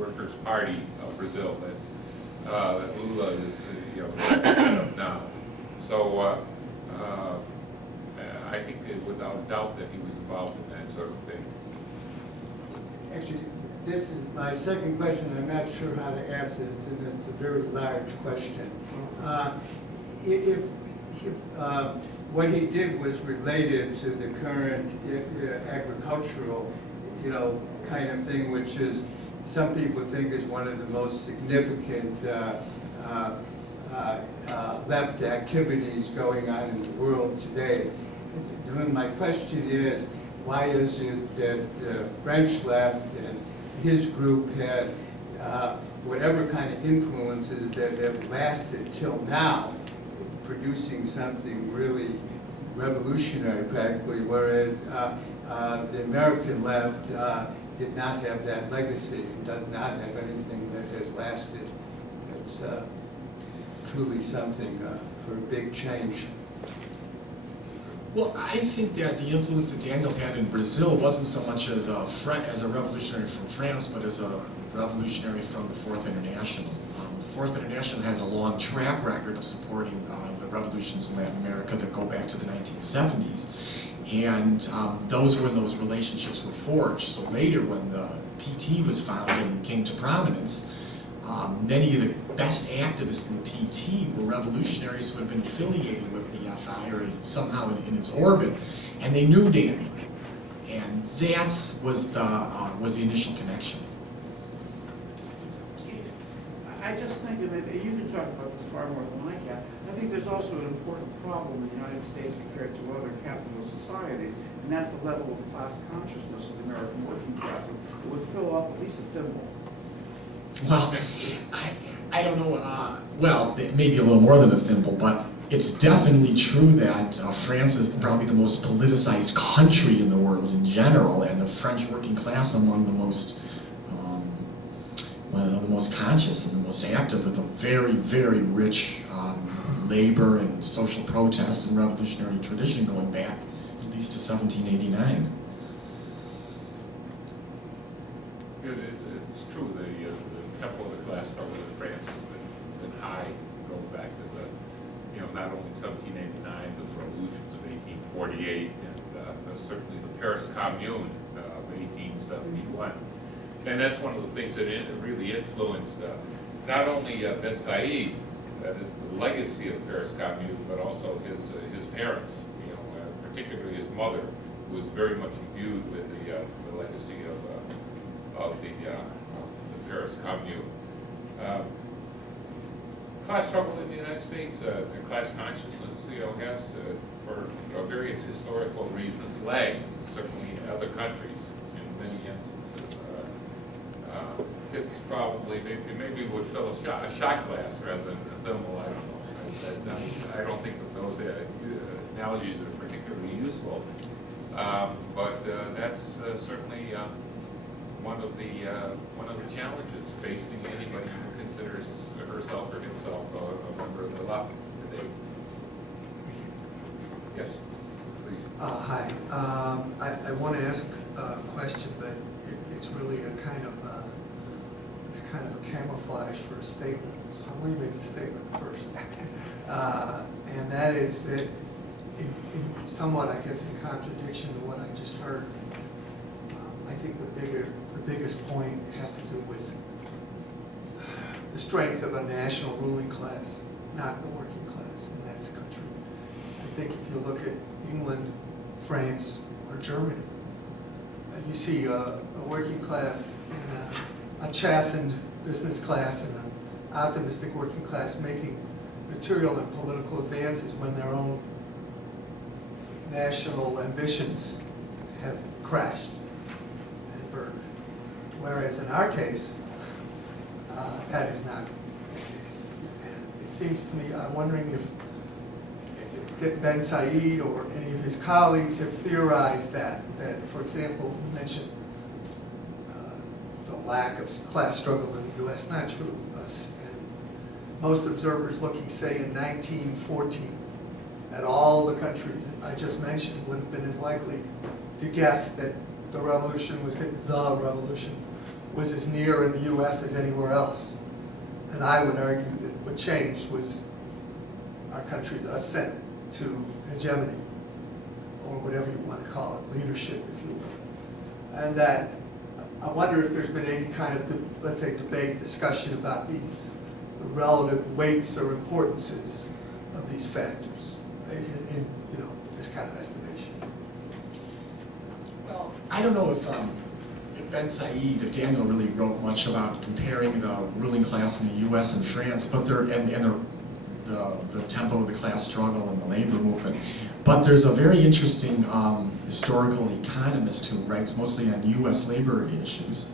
Workers' Party of Brazil that Lula is head of now. So I think that without doubt that he was involved in that sort of thing. Actually, this is my second question. I'm not sure how to ask this, and it's a very large question. If what he did was related to the current agricultural, kind of thing, which is some people think is one of the most significant left activities going on in the world today. My question is, why is it that the French left and his group had whatever kind of influences that have lasted till now, producing something really revolutionary practically, whereas the American left did not have that legacy and does not have anything that has lasted. It's truly something for a big change. Well, I think that the influence that Daniel had in Brazil wasn't so much as a revolutionary from France, but as a revolutionary from the Fourth International. The Fourth International has a long track record of supporting the revolutions in Latin America that go back to the 1970s. And those were when those relationships were forged. So later, when the PT was founded and came to prominence, many of the best activists in the PT were revolutionaries who had been affiliated with the FI or somehow in its orbit, and they knew Daniel. And that was the initial connection. I just think that you can talk about this far more than I can. I think there's also an important problem in the United States compared to other capitalist societies, and that's the level of class consciousness of the American working class. It would fill up at least a thimble. Well, I don't know, well, maybe a little more than a thimble, but it's definitely true that France is probably the most politicized country in the world in general, and the French working class among the most one of the most conscious and the most active, with a very, very rich labor and social protest and revolutionary tradition going back at least to 1789. It's true, the tempo of the class struggle in France has been high, going back to the, not only 1789, but the revolutions of 1848, and certainly the Paris Commune of 1871. And that's one of the things that really influenced not only Bensaïd, that is the legacy of the Paris Commune, but also his parents, particularly his mother, who was very much imbued with the legacy of the Paris Commune. Class struggle in the United States, and class consciousness, has, for various historical reasons, lagged certainly in other countries in many instances. It's probably maybe would fill a shot glass rather than a thimble. I don't know. I don't think that those analogies are particularly useful. But that's certainly one of the challenges facing anybody who considers herself or himself a member of the left today. Yes, please. Hi. I want to ask a question, but it's really a kind of a camouflage for a statement. So let me make the statement first. And that is that, in somewhat, I guess, in contradiction to what I just heard, I think the biggest point has to do with the strength of a national ruling class, not the working class in that country. I think if you look at England, France, or Germany, you see a working class and a chastened business class and an optimistic working class making material and political advances when their own national ambitions have crashed and burned. Whereas in our case, that is not the case. And it seems to me, I'm wondering if Bensaid or any of his colleagues have theorized that for example, you mentioned the lack of class struggle in the U.S. Not true. And most observers looking, say, in 1914 at all the countries I just mentioned would have been as likely to guess that the revolution was the revolution was as near in the U.S. as anywhere else. And I would argue that what changed was our country's ascent to hegemony, or whatever you want to call it, leadership, if you will. And that I wonder if there's been any kind of, let's say, debate, discussion about these relative weights or importances of these factors in this kind of estimation. Well, I don't know if Bensaïd, if Daniel really wrote much about comparing the ruling class in the U.S. and France, but the tempo of the class struggle and the labor movement. But there's a very interesting historical economist who writes mostly on U.S. labor issues,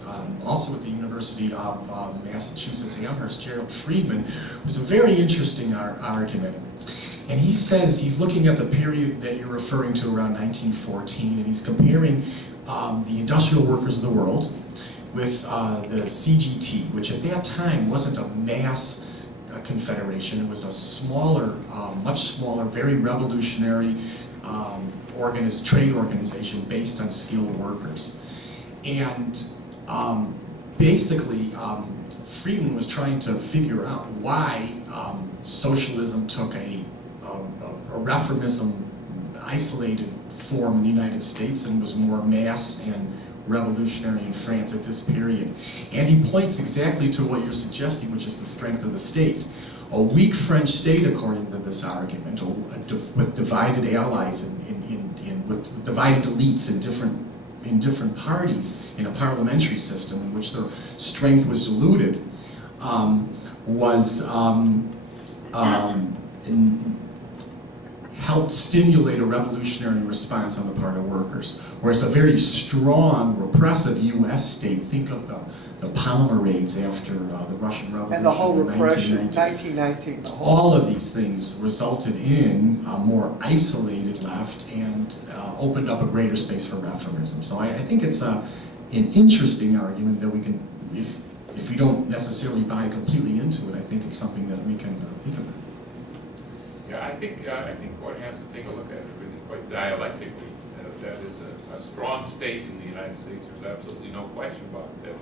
also at the University of Massachusetts Amherst, Gerald Friedman, who's a very interesting argument. And he says he's looking at the period that you're referring to around 1914, and he's comparing the industrial workers of the world with the CGT, which at that time wasn't a mass confederation. It was a smaller, much smaller, very revolutionary trade organization based on skilled workers. And basically, Friedman was trying to figure out why socialism took a reformism isolated form in the United States and was more mass and revolutionary in France at this period. And he points exactly to what you're suggesting, which is the strength of the state. A weak French state, according to this argument, with divided allies with divided elites in different parties in a parliamentary system in which their strength was diluted, helped stimulate a revolutionary response on the part of workers. Whereas a very strong, repressive U.S. state, think of the Palmer raids after the Russian Revolution And the whole in repression, 1919. 1919. All of these things resulted in a more isolated left and opened up a greater space for reformism. So I think it's an interesting argument that we can, if we don't necessarily buy completely into it, I think it's something that we can think about. Yeah, I think one has to take a look at it really quite dialectically. That is a strong state in the United States. There's absolutely no question about that.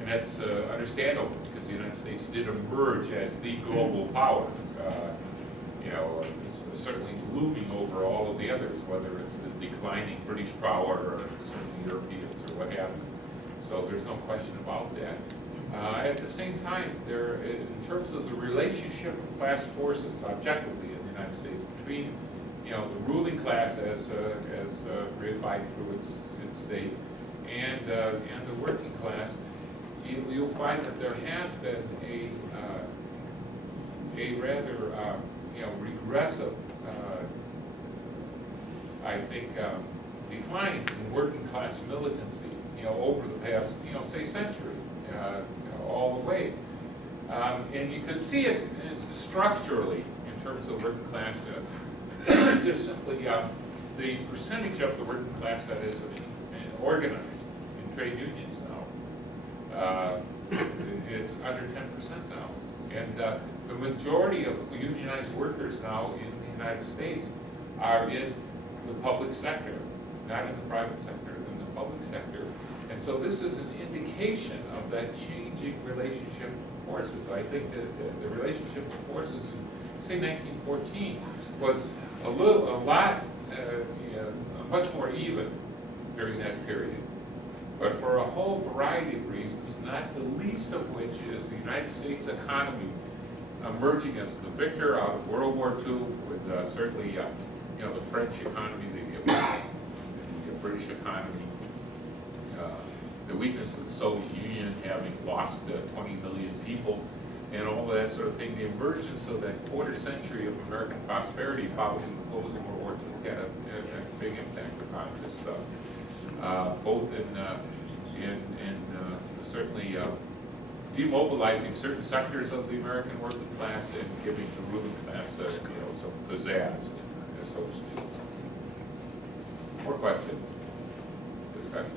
And that's understandable because the United States did emerge as the global power. It's certainly looming over all of the others, whether it's the declining British power or certainly Europeans or what have you. So there's no question about that. At the same time, in terms of the relationship of class forces objectively in the United States between the ruling class as reified through its state and the working class, you'll find that there has been a rather regressive, I think, decline in working class militancy over the past say century. All the way. And you could see it structurally in terms of working class, just simply the percentage of the working class that is organized in trade unions now. It's under 10% now. And the majority of unionized workers now in the United States are in the public sector, not in the private sector, in the public sector. And so this is an indication of that changing relationship of forces. I think that the relationship of forces in, say, 1914 was much more even during that period. But for a whole variety of reasons, not the least of which is the United States economy emerging as the victor out of World War II, with certainly the French economy, the British economy, the weakness of the Soviet Union having lost 20 million people, and all that sort of thing. The emergence of that quarter century of American prosperity following the close of World War II had a big impact upon this stuff, both in certainly demobilizing certain sectors of the American working class and giving the ruling class some pizzazz, so to speak. More questions? Discussion?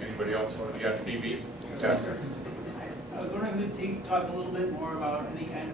Anybody else want to be on TV? Yes, sir. I was wondering if you could talk a little bit more about any kind of